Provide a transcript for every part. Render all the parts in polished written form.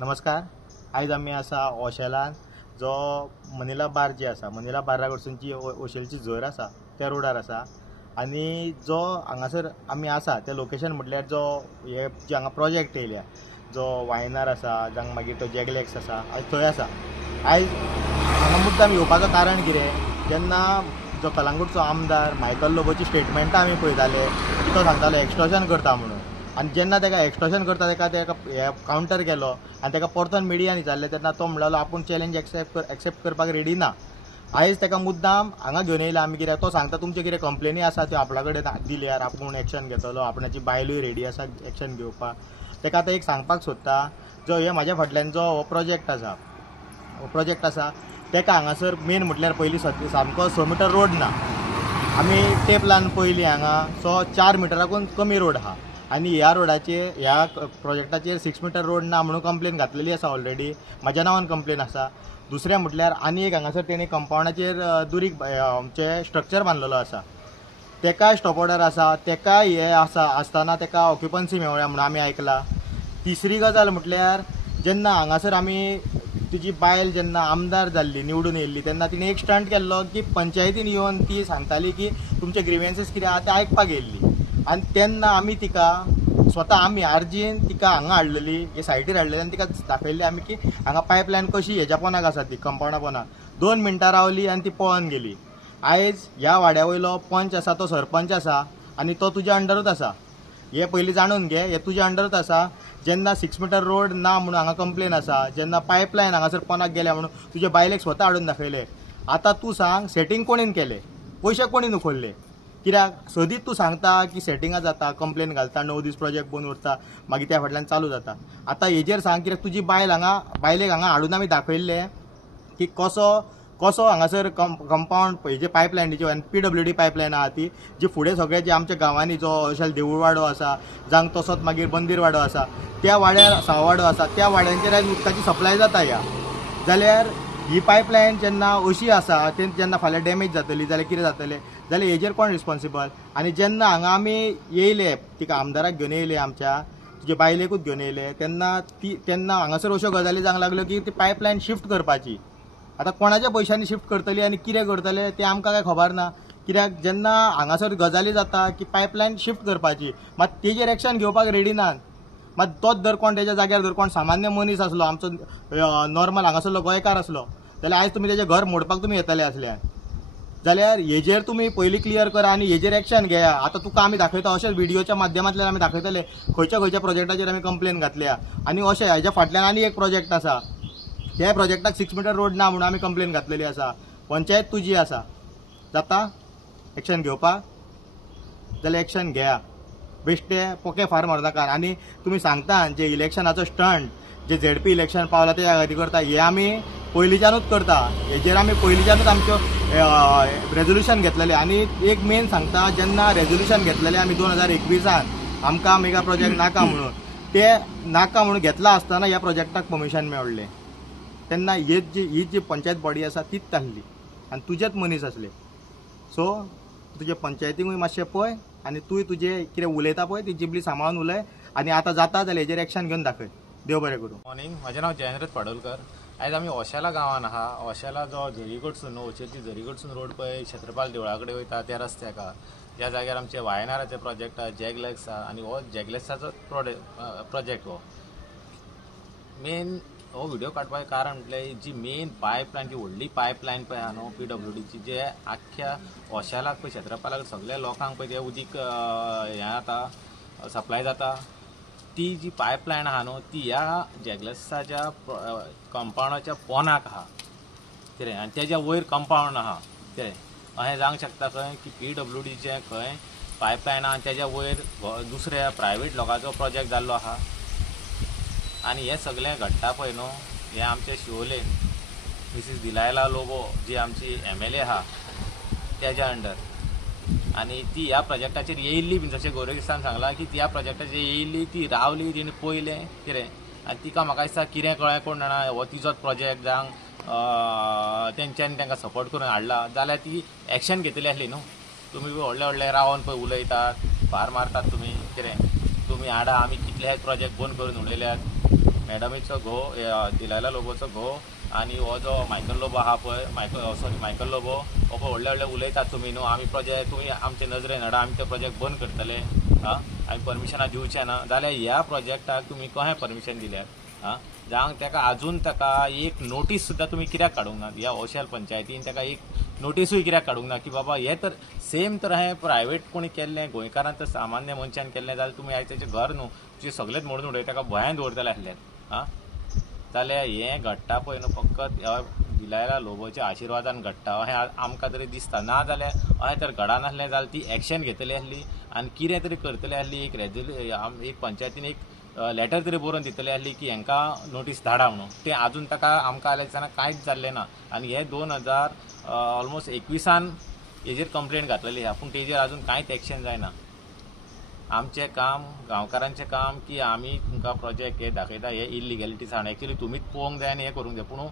नमस्कार. आयज आमी आसा ओशेलान जो मनिला बार जी आसा, मनिला बारा कडसून जी ओशेलची झर आसा त्या रोडार आसा आनी जो हांगासर आमी आसा त्या लोकेशन म्हटल्यार जो हे जे हांगा प्रोजेक्ट येयल्या जो वायनार आसा जावं मागीर तो जॅगलेक्स आसा आयज थंय आसा. आयज हांगा मुद्दाम येवपाचो कारण कितें, जेन्ना जो कलंगूटचो आमदार मायकल लोबोची स्टेटमेंटां आमी पळयताले की तो सांगतालो एक्सटॉर्शन करता म्हणून, आनी जेन्ना ताका एक्सटॉर्शन करता ताका हे कावंटर केलो आनी ताका परतून मिडियान विचारलें तेन्ना तो म्हणलो आपूण चॅलेंज एक्सेप्ट करपाक रेडी ना. आयज ताका मुद्दाम हांगा घेवन येयला आमी, कित्याक तो सांगता तुमचे कितें कंप्लेनी आसा त्यो आपणा कडेन दिल्यार आपूण एक्शन घेतलो, आपणाची बायलूय रेडी आसा एक्शन घेवपाक. ताका आतां एक सांगपाक सोदता, जो हे म्हाज्या फाटल्यान जो हो प्रोजेक्ट आसा ताका हांगासर मेन म्हटल्यार पयलीं सामको 6 मिटर रोड ना. आमी टेप लावन पयलीं हांगा 4 मिटराकून कमी रोड आहा आनी ह्या रोडाचेर ह्या प्रोजेक्टाचेर 6 मिटर रोड ना म्हणून कंप्लेन घातलेली आसा ऑलरेडी. म्हाज्या नांवान कंप्लेन आसा. दुसरें म्हटल्यार आनी एक हांगासर तेणी कंपाउंडाचेर दुरीक आमचे स्ट्रक्चर बांदलेलो आसा, तेकाय स्टॉप ऑर्डर आसा, तेकाय हे आसतना तेका ऑक्युपन्सी मेवळ्या म्हणून आमी आयकलां. तिसरी गजाल म्हटल्यार जेन्ना हांगासर आमी तुजी बायल जेन्ना आमदार जाल्ली निवडून येयल्ली तेन्ना तिणे एक स्टंट केल्लो की पंचायतीन येवन ती सांगताली की तुमचे ग्रिव्हन्सीस कितें आहा ते आयकपाक येयल्ली. आनी तेन्ना आमी तिका स्वता आमी आर्जीन तिका हांगा हाडलेली, हे सायटीर हाडलेली आनी तिका दाखयल्ली आमी की हांगा पायपलायन कशी हेज्या पोंदाक आसा ती कंपाउंडा पोंदाक. 2 मिनटां रावली आनी ती पळोवन गेली. आयज ह्या वाड्या वयलो पंच आसा तो सरपंच आसा आनी तो तुज्या अंडरूच आसा. हे पयलीं जाणून घे, हे तुज्या अंडरूच आसा. जेन्ना 6 मिटर रोड ना म्हणून हांगा कंप्लेन आसा, जेन्ना पायपलायन हांगासर पोंदाक गेल्या म्हणून तुजे बायलेक स्वता हाडून दाखयले. आतां तूं सांग सेटींग कोणीन केलें, पयशे कोणीन उखल्ले? कित्याक सदींच तूं सांगता की सेटिंगां जाता, कंप्लेन घालता, 9 दीस प्रोजेक्ट बंद उरता, मागीर त्या फाटल्यान चालू जाता. आतां हेजेर सांग, कित्याक तुजी बायलेक हांगा हाडून आमी दाखयल्ले की कसो हांगासर कंपाउंड हेजे पायपलायनीचे आनी PWD पायपलायन आहा ती जी फुडें सगळे जे आमच्या गांवांनी जो अशें देवूळ वाडो आसा जावं तसोच मागीर मंदीर वाडो आसा त्या वाड्यार साववाडो आसा त्या वाड्यांचेर आयज उदकाची सप्लाय जाता. ह्या जाल्यार ही पायपलायन जेन्ना अशी आसा ते जेन्ना फाल्यां डॅमेज जातली जाल्यार कितें जातलें, जाल्यार हेजेर कोण रिस्पॉन्सिबल? आनी जेन्ना हांगा आमी येयले तिका आमदाराक घेवन येयले, आमच्या तुजे बायलेकूच घेवन येयले, तेन्ना हांगासर अश्यो गजाली जावंक लागल्यो की ती पायपलायन शिफ्ट करपाची. आतां कोणाच्या पयशांनी शिफ्ट करतली आनी कितें करतले तें आमकां काय खबर ना. कित्याक जेन्ना हांगासर गजाली जाता की पायपलायन शिफ्ट करपाची, मात तेजेर एक्शन घेवपाक रेडी नात. मात तोच जर कोण तेज्या जाग्यार जर कोण सामान्य मनीस आसलो, आमचो नॉर्मल हांगासरलो गोंयकार आसलो, जाल्यार आयज तुमी तेजें घर मोडपाक तुमी येतले आसले. जाल्यार हेजेर तुमी पयलीं क्लियर करा आनी हेजेर एक्शन घेया. आतां तुका आमी दाखयता अशें व्हिडियोच्या माध्यमांतल्यान आमी दाखयतले खंयच्या प्रोजेक्टाचेर आमी कंप्लेन घातल्या. आनी अशें हेज्या फाटल्यान आनी एक प्रोजेक्ट आसा, त्या प्रोजेक्टाक 6 मिटर रोड ना म्हणून आमी कंप्लेन घातलेली आसा. पंचायत तुजी आसा, जाता एक्शन घेवपाक जाल्यार एक्शन घेया. बेश्टे पोके फार मारनाका. आनी तुमी सांगता जे इलेक्शनाचो स्टंट जे ZP इलेक्शन पावला त्या खातीर करता, हे आमी पयलींच्यानूच करता. हेजेर आमी पयलींच्यानूच आमच्यो रेजोल्युशन घेतलेले. आनी एक मेन सांगता, जेन्ना रेजोल्युशन घेतलेले आमी 2021 आमकां मेगा प्रोजेक्ट नाका म्हणून, ते नाका म्हणून घेतला आसतना ह्या प्रोजेक्टाक परमिशन मेळ्ळें. तेन्ना ही जी पंचायत बॉडी आसा तीच आहली आनी तुजेच मनीस असले. सो तुजे पंचायतींकूय मातशें पळय आनी तूंय तुजें कितें उलयता पळय ती जिबली सांबाळून उलय. आनी आतां जाता जाल्यार हेजेर एक्शन घेवन दाखय. देव बरें करूं. मॉर्निंग, म्हजें नांव जयेंद्र पाडोलकर. आयज आमी ओशेला गांवांत आहा. ओशेला जो झरी कडसून ओशेची झरी कडसून रोड पळय छत्रपाल देवळा कडेन वयता त्या रस्त्याक आहा. ह्या जाग्यार आमचे वायनाराचे प्रोजेक्ट आहा, जॅगलेक्स आहा आनी हो जॅगलेक्साचो प्रोजेक्ट हो मेन. हो व्हिडिओ काडपाचें कारण म्हटल्यार जी मेन पायपलायन, जी व्हडली पायपलायन पळय आहा न्हू PWDची, जे आख्ख्या ओशेलाक पळय छत्रपालाक सगळ्या लोकांक पळय ते उदीक हें जाता सप्लाय जाता, ती जी पायपलायन आहा न्हू ती ह्या जॅगलेक्साच्या कंपाउंडाच्या पोंदाक आहा कितें, आनी तेज्या वयर कंपाउंड आहा कितें. अशें जावंक शकता खंय की PWDचें खंय पायपलायन आहा आनी तेज्या वयर दुसऱ्या प्रायवेट लोकांचो प्रोजेक्ट जाल्लो आहा. आनी हे सगळें घडटा पळय न्हू, हे आमचे शिवोले मिसीस दिलायला लोबो जी आमची MLA आहा तेज्या अंडर. आनी ती ह्या प्रोजेक्टाचेर येयल्ली बी, जशें गौरकिस्तान सांगलां की ती ह्या प्रोजेक्टाचेर येयल्ली, ती रावली, तिणें पळयलें कितें. आनी तिका म्हाका दिसता कितें कळ्ळें कोण जाणा, हो तिचोच प्रोजेक्ट जावं तेंच्यांनी तांकां सपोर्ट करून हाडला जाल्यार ती एक्शन घेतली आसली न्हू. तुमी व्हडले रावन पळय उलयतात, भार मारतात तुमी कितें, तुमी हाडा, आमी कितलेशेच प्रोजेक्ट बंद करून उडयल्यात. मॅडमीचो घो दिलायला लोबोचो घो आनी हो जो मायकल लोबो आहा पळय मायकल लोबो हो पळय व्हडले व्हडले उलयतात तुमी न्हू आमी प्रोजेक्ट तुमी आमचे नजरेन हाडा आमी ते प्रोजेक्ट बंद करतले आमी परमिशनां दिवचे ना जाल्यार ह्या प्रोजेक्टाक तुमी कशें परमिशन दिल्यात जावं ताका आजून ताका एक नोटीस सुद्दां तुमी कित्याक काडूंक ना ह्या ओशेल पंचायतीन ताका एक नोटीसूय कित्याक काडूंक ना की बाबा हे तर सेम तर हें प्रायवेट कोणी केल्लें गोंयकारान तर सामान्य मनशान केल्लें जाल्यार तुमी आयज तेचें घर न्हू तुजें सगळेंच मोडून उडय ताका भंयान दवरतले आसल्यात जाल्यार हें घडटा पळय न्हू फकत दिलायला लोबोच्या आशिर्वादान घडटा अशें आमकां तरी दिसता ना जाल्यार अशें तर घडनासलें जाल्यार ती एक्शन घेतली आसली आनी कितें तरी करतली आसली एक पंचायतीन एक लेटर तरी बरोवन दितली आसली की हांकां नोटीस धाडा म्हणून तें आजून ताका आमकां आल्या दिसतना कांयच जाल्लें ना आनी हे 2000 ऑलमोस्ट 21 हेजेर कंप्लेंट घातलेली आहा पूण तेजेर आजून कांयच एक्शन जायना आमचें काम गांवकारांचें काम की आमी तुमकां प्रोजेक्ट हे दाखयता हे इलिगॅलिटीज आहा एक्चुअली तुमीच पळोवंक जाय आनी हें करूंक जाय पूण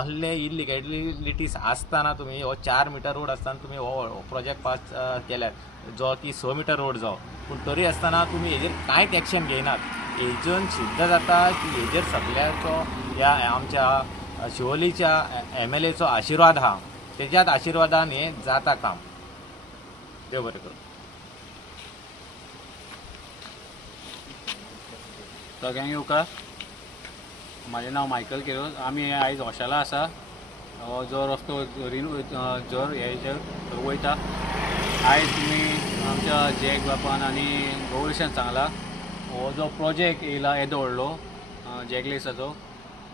असले इलिगॅलिटीज आसतना तुमी हो 4 मीटर रोड आसतना तुमी हो प्रोजेक्ट पास केल्यात जो की 6 मीटर रोड जो पूण तरी आसतना तुमी हेजेर कांयच एक्शन घेयनात हेजून सिद्ध जाता की हेजेर सगळ्याचो ह्या आमच्या शिवोलीच्या MLAचो आशिर्वाद आहा तेज्याच आशिर्वादान हें जाता काम देव बरें करूं सगळ्यांक येवकार म्हाजें नांव मायकल केरो आमी आयज ओशेला आसा हो जो रस्तो जर हेचेर वयता आयज तुमी आमच्या जॅक बापान आनी गौरीशान सांगला हो जो प्रोजेक्ट येयला येदो व्हडलो जॅकलेसाचो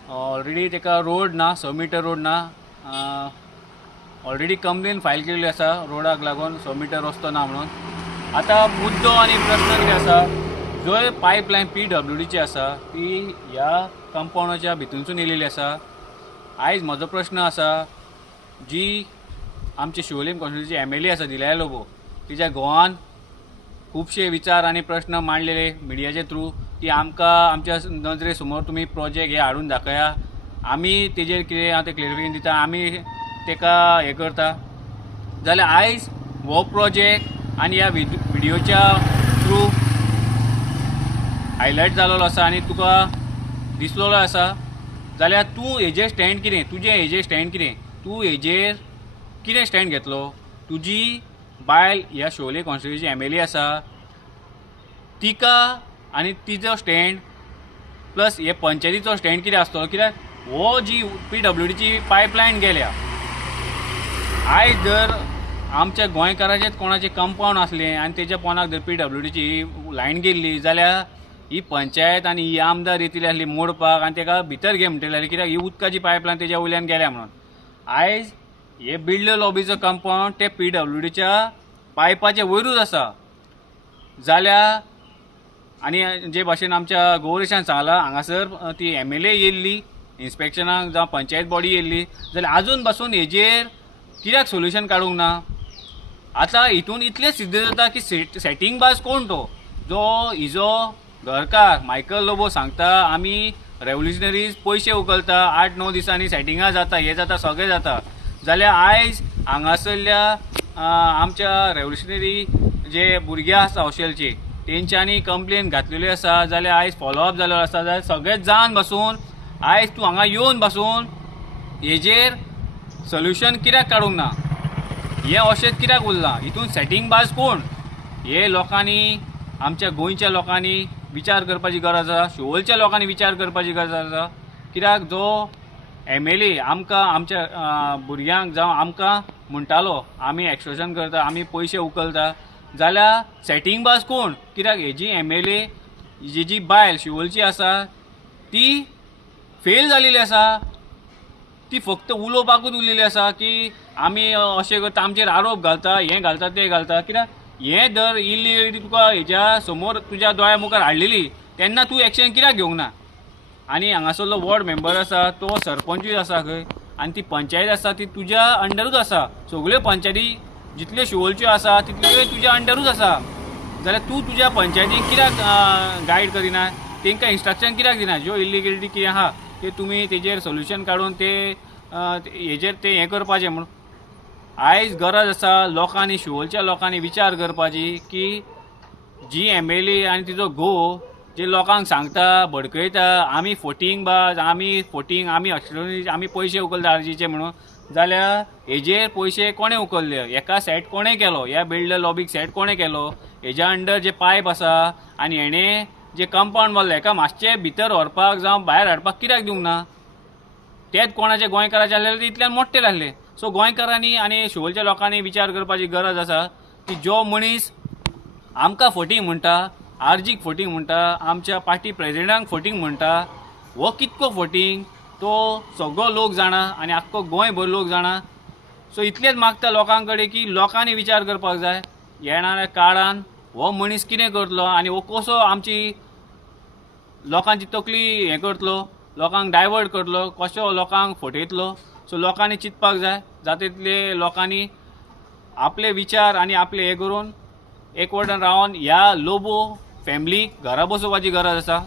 ऑलरेडी ताका रोड ना 6 मीटर रोड ना ऑलरेडी कंप्लेन फायल केल्ली आसा रोडाक लागून 6 मीटर रस्तो ना म्हणून आतां मुद्दो आनी प्रश्न कितें आसा जो पायपलायन PWDची आसा ती ह्या कंपाउंडाच्या भितरसून येयलेली आसा आयज म्हजो प्रश्न आसा जी आमचे शिवोलीम कॉन्स्टिट्युन्सीचे MLA आसा दिलाय लोबो तिच्या गोवान खुबशे विचार आनी प्रश्न मांडलेले मिडियाचे थ्रू की आमकां आमच्या नजरे समोर तुमी प्रोजेक्ट हे हाडून दाखया आमी तेजेर कितें हांव तें क्लियरिफिकेशन दिता आमी तेका हें करता जाल्यार आयज हो प्रोजेक्ट आनी ह्या व्हिडिओच्या थ्रू हायलायट जाल्लो आसा आनी तुका दिसलेलो आसा जाल्यार तूं हेजेर स्टँड कितें तुजें हेजेर स्टँड कितें तूं हेजेर कितें स्टँड घेतलो तुजी बायल ह्या शिवोले कॉन्स्टिट्युन्सीची MLA आसा तिका आनी तिजो स्टँड प्लस हे पंचायतीचो स्टँड कितें आसतलो कित्याक हो जी PWDची पायपलायन गेल्या आयज जर आमच्या गोंयकाराचेच कोणाचें कंपाउंड आसलें आनी तेच्या पोंदाक जर PWDची लायन गेल्ली जाल्यार ही पंचायत आनी ही आमदार येतली आसली मोडपाक आनी ताका भितर घे म्हणटली आसली कित्याक ही उदकाची पायपलायन तेच्या वयल्यान गेल्या म्हणून आयज हे बिल्डर लॉबीचो कंपाउंड ते PWDच्या पायपाच्या वयरूच आसा जाल्यार आनी जे भाशेन आमच्या गौरेशान सांगला हांगासर ती MLA येयल्ली इन्स्पेक्शनाक जावं पंचायत बॉडी येयल्ली जाल्यार आजून पासून हेजेर कित्याक सोल्युशन काडूंक ना आतां हितून इतलें सिद्ध जाता की सेटिंग बाज कोण तो जो हिजो घरकार मायकल लोबो सांगता आमी रेव्होल्युशनरीज पयशे उखलता 8-9 दिसांनी सेटिंगां जाता हे जाता सगळें जाता जाल्यार आयज हांगासरल्या आमच्या रेव्होल्युशनरी जे भुरगे आसा ओशेलचे तेंच्यांनी कंप्लेन घातलेली आसा जाल्यार आयज फॉलोअप जाल्लो आसा जाल्यार सगळेच जावन बसून आयज तूं हांगा येवन बसून हेजेर सोल्युशन कित्याक काडूंक ना हे अशेंच कित्याक उरलां हितून सेटिंग बाज कोण हे लोकांनी आमच्या गोंयच्या लोकांनी विचार करपाची गरज आसा शिवोलच्या लोकांनी विचार करपाची गरज आसा कित्याक जो MLA आमकां आमच्या भुरग्यांक जावं आमकां म्हणटालो आमी एक्सट्रॅक्शन करता आमी पयशे उखलता जाल्यार सेटिंग बाज कोण कित्याक हेजी MLA जी बायल शिवोलची आसा ती फेल जालेली आसा ती फक्त उलोवपाकूच उरलेली आसा की आमी अशें करता आमचेर आरोप घालता हें घालता तें घालता कित्याक हें जर इल्लीगलिटी तुका हेच्या समोर तुज्या दोळ्या मुखार हाडलेली तेन्ना तूं एक्शन कित्याक घेवंक ना आनी हांगासरलो वॉर्ड मेंबर आसा तो सरपंचूय आसा खंय आनी ती पंचायत आसा ती तुज्या अंडरूच आसा सगळ्यो पंचायती जितल्यो शिवोलच्यो आसा तितल्यो तुज्या अंडरूच आसा जाल्यार तूं तुज्या पंचायतीक कित्याक गायड करिना तांकां इन्स्ट्रक्शन कित्याक दिना ज्यो इल्लीगलिटी कितें आहा ते तुमी तेजेर सोल्युशन काडून ते हेजेर ते हें करपाचें म्हणून आयज गरज आसा लोकांनी शिवोलच्या लोकांनी विचार करपाची की जी MLA आनी तिजो घो जे लोकांक सांगता भडकयता आमी फोटींग बाज आमी अश्टोनीश आमी पयशे उखलता आरजीचे म्हणून, जाल्यार हेजेर पयशे कोणे उखल्ले, एका सेट कोणे केलो, ह्या बिल्डर लॉबीक सेट कोणे केलो, हेज्या अंडर जे पायप आसा आनी हेणे जे कंपाऊंड बांदलें हेका मातशें भितर व्हरपाक जावं भायर हाडपाक कित्याक दिवंक ना. तेच कोणाचे गोंयकाराचे आसलेले इतल्यान मोठे जाल्ले. सो गोंयकारांनी आनी शिवोलच्या लोकांनी विचार करपाची गरज आसा की जो मनीस आमकां फोटींग म्हणटा, आरजीक फोटींग म्हणटा, आमच्या पार्टी प्रेसिडेंटाक फोटींग म्हणटा, हो कितको फोटींग तो सगळो लोक जाणा आनी आख्खो गोंयभर लोक जाणा. सो इतलेंच मागता लोकां कडेन की लोकांनी विचार करपाक जाय येणाऱ्या काळान हो मनीस कितें करतलो आनी हो कसो आमची लोकांची तकली हें करतलो, लोकांक डायवर्ट करतलो, कसो लोकांक फटयतलो. सो लोकांनी चिंतपाक जाय, जाता तितले लोकांनी आपले विचार आनी आपले हें करून एक वटान रावन ह्या लोबो फॅमिलीक घरा बसोवपाची गरज आसा.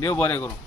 देव बरें करूं.